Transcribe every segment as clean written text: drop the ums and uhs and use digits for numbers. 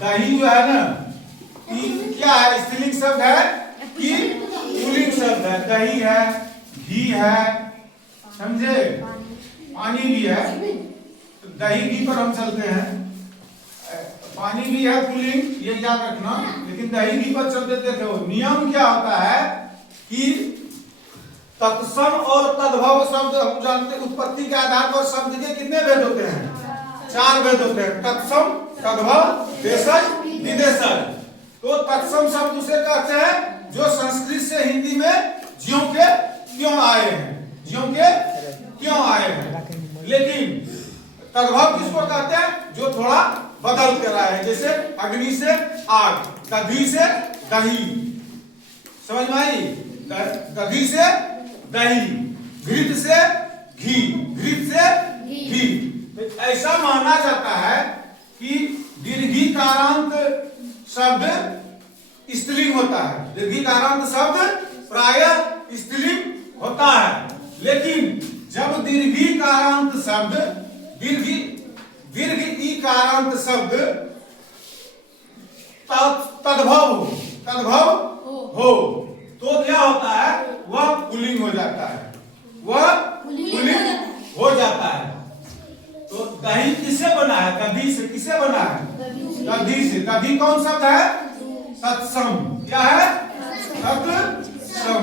दही जो है ना, क्या है, स्त्रीलिंग शब्द है कि पुल्लिंग शब्द है? दही है, घी है, समझे, पानी भी है। तो दही घी पर हम चलते हैं, पानी भी है पुल्लिंग, ये याद रखना। लेकिन दही घी पर चलते देखो नियम क्या होता है कि तत्सम और तद्भव शब्द हम जानते हैं, उत्पत्ति के आधार पर शब्द के कितने भेद होते हैं? 4 भेद होते हैं, तत्सम, तद्भव, देशज, विदेशज। तो तत्सम शब्द उसे कहते हैं जो संस्कृत से हिंदी में ज्यों के त्यों आए हैं, ज्यों के त्यों आए हैं। लेकिन तद्भव किसको कहते हैं? जो थोड़ा बदल कर आए हैं, जैसे अग्नि से आग, दधी से दही, समझ में आई? दधी से दही, घृत से घी, घृत से घी। ऐसा माना जाता है कि दीर्घिकारांत शब्द स्त्रीलिंग होता है, दीर्घिकारांत शब्द प्रायः स्त्रीलिंग होता है। लेकिन जब दीर्घिकारांत शब्द दीर्घ ईकारांत शब्द तद्भव हो तो क्या होता है? वह पुल्लिंग हो जाता है, वह पुल्लिंग हो जाता है। तो दही किससे बना है? दधी से। किससे बना है? दधी से। दधी कौन शब्द है? तत्सम। क्या है? तत्सम।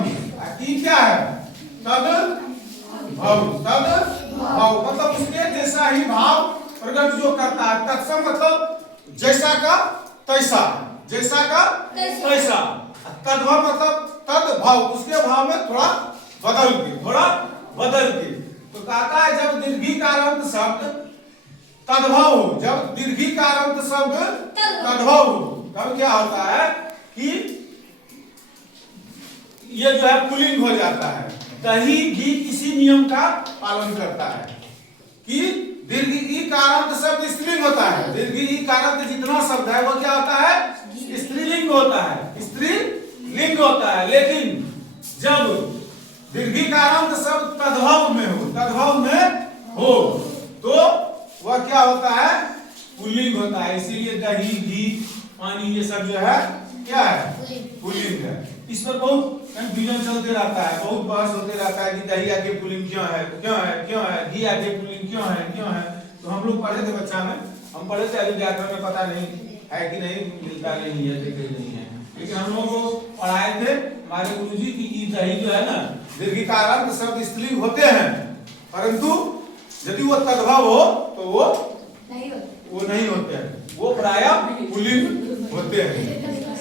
ई क्या है? तद्भव। तद्भव मतलब उसके जैसा ही भाव प्रकट जो करता है। तत्सम मतलब जैसा का तैसा, जैसा का तैसा। तद्भव मतलब तद्भाव, उसके भाव में थोड़ा बदल के, थोड़ा बदल के। तो कहता है जब दीर्घिकारांत शब्द तद्भव हो, जब दीर्घिकारांत शब्द तद्भव हो, तब क्या होता है कि ये जो है पुल्लिंग हो जाता है। दही घी इसी नियम का पालन करता है कि दीर्घ ईकारांत शब्द स्त्रीलिंग होता है। दीर्घ ईकारांत जितना शब्द है वो क्या होता है? स्त्रीलिंग होता है, स्त्रीलिंग होता है। लेकिन जब दीर्घिकारांत शब्द तद्भव में हो तो वह क्या होता है? पुल्लिंग होता है। इसीलिए दही घी पानी ये सब जो है क्या है? पुल्लिंग है। इस पर बहुत कंफ्यूजन चलते रहता है, बहुत बहस होते रहता है कि दही आगे पुल्लिंग क्यों है, क्यों है, क्यों है, घी आगे पुल्लिंग क्यों है, क्यों है। तो हम लोग पढ़े थे बच्चा में, हम पढ़े थे, अभी व्याकरण में पता नहीं है कि नहीं, मिलता नहीं है, देखे नहीं है। लेकिन हम लोग को पढ़ाए थे हमारे गुरुजी की दही जो है ना, दीर्घिकारांत शब्द स्त्रीलिंग होते हैं, परंतु यदि वो तद्भव हो तो वो नहीं होते हैं, वो प्रायः पुल्लिंग होते हैं।